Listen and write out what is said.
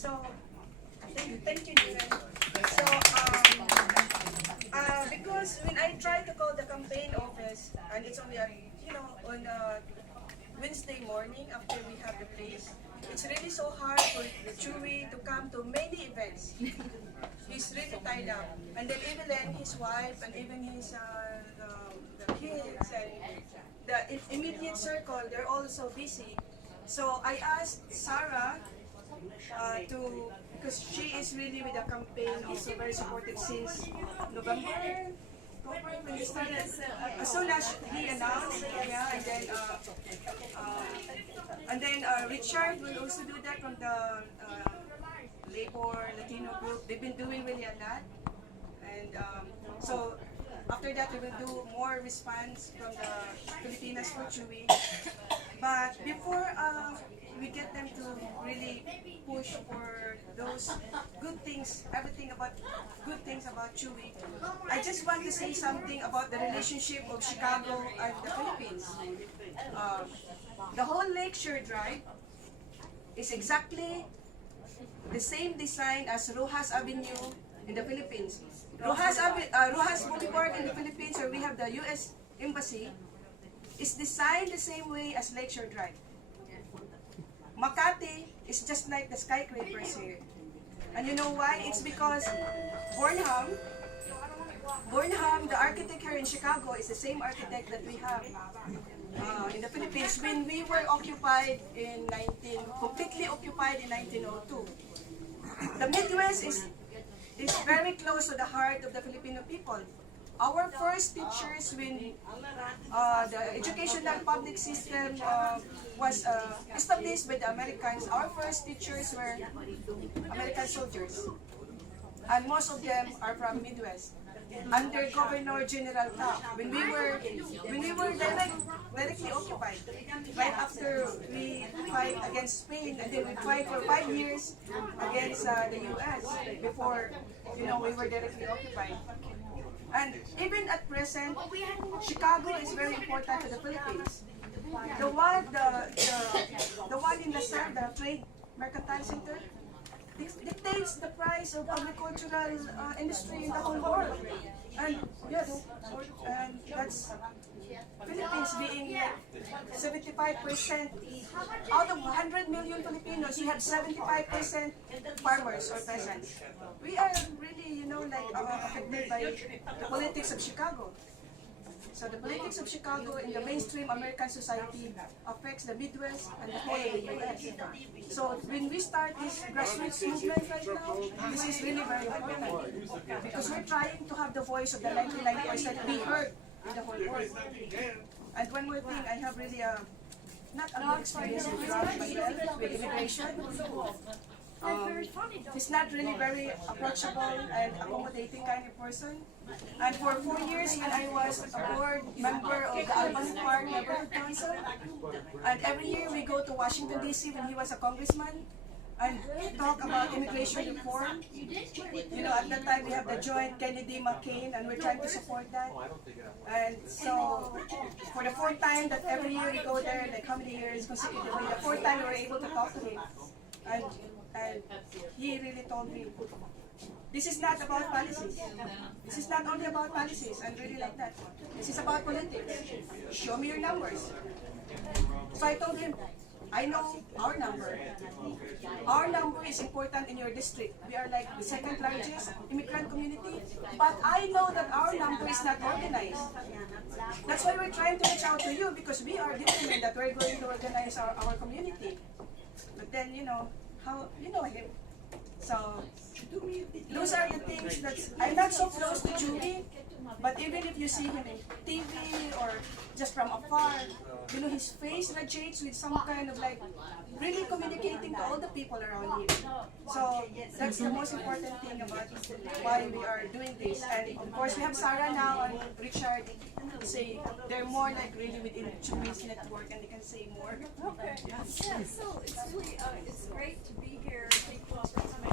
So, thank you, Niven. So, because when I try to call the campaign office, and it's only on Wednesday morning after we have the place, it's really so hard for Chewy to come to many events. He's really tied up. And then Evelyn, his wife, and even his the kids and the immediate circle, they're all so busy. So I asked Sarah because she is really with the campaign, also very supportive since November, when he started. As soon as he announced, yeah, and then Richard will also do that from the Labor Latino group. They've been doing really a lot, and so after that we will do more response from the Filipinas for Chewy. But before we get them to really push for those good things, everything about good things about Chewy, I just want to say something about the relationship of Chicago and the Philippines. The whole Lakeshore Drive is exactly the same design as Rojas Avenue in the Philippines. Rojas Boulevard in the Philippines, where we have the U.S. Embassy, is designed the same way as Lakeshore Drive. Makati is just like the skyscrapers here. And you know why? It's because Burnham, the architect here in Chicago, is the same architect that we have in the Philippines when we were completely occupied in 1902. The Midwest is very close to the heart of the Filipino people. Our first teachers when the educational public system was established by the Americans, our first teachers were American soldiers. And most of them are from Midwest. Under Governor General Taft, when we were directly occupied, right after we fight against Spain, and then we fight for 5 years against the U.S. before we were directly occupied. And even at present, Chicago is very important to the Philippines. The one in Lasal, the Trade Mercantile Center, dictates the price of agricultural industry in the whole world. And yes, and that's Philippines being 75% out of 100 million Filipinos, we have 75% farmers or peasants. We are really, affected by the politics of Chicago. So the politics of Chicago in the mainstream American society affects the Midwest and the whole of the U.S. So when we start this grassroots movement right now, this is really very important because we're trying to have the voice of the 99% be heard in the whole world. And one more thing, I have really not a long experience with drugs myself, with immigration. He's not really very approachable and accommodating kind of person. And for 4 years when I was a board member of the Albany Park Neighborhood Council, and every year we go to Washington DC when he was a congressman and talk about immigration reform. At that time we have the joint Kennedy-McCain and we're trying to support that. And so for the 4th time that every year we go there, like how many years consecutively, the 4th time we were able to talk to him. And he really told me, this is not about policies. This is not only about policies, and really like that. This is about politics. Show me your numbers. So I told him, I know our number. Our number is important in your district. We are like the 2nd largest immigrant community. But I know that our number is not organized. That's why we're trying to reach out to you, because we are determined that we're going to organize our community. But then, how you know him. So those are the things that I'm not so close to Chewy, but even if you see him in TV or just from afar, his face radiates with some kind of really communicating to all the people around here. So that's the most important thing about why we are doing this. And of course we have Sarah now and Richard say they're more really within Chewy's network and they can say more. Okay. Yeah, so it's really it's great to be here. Thank you all for coming.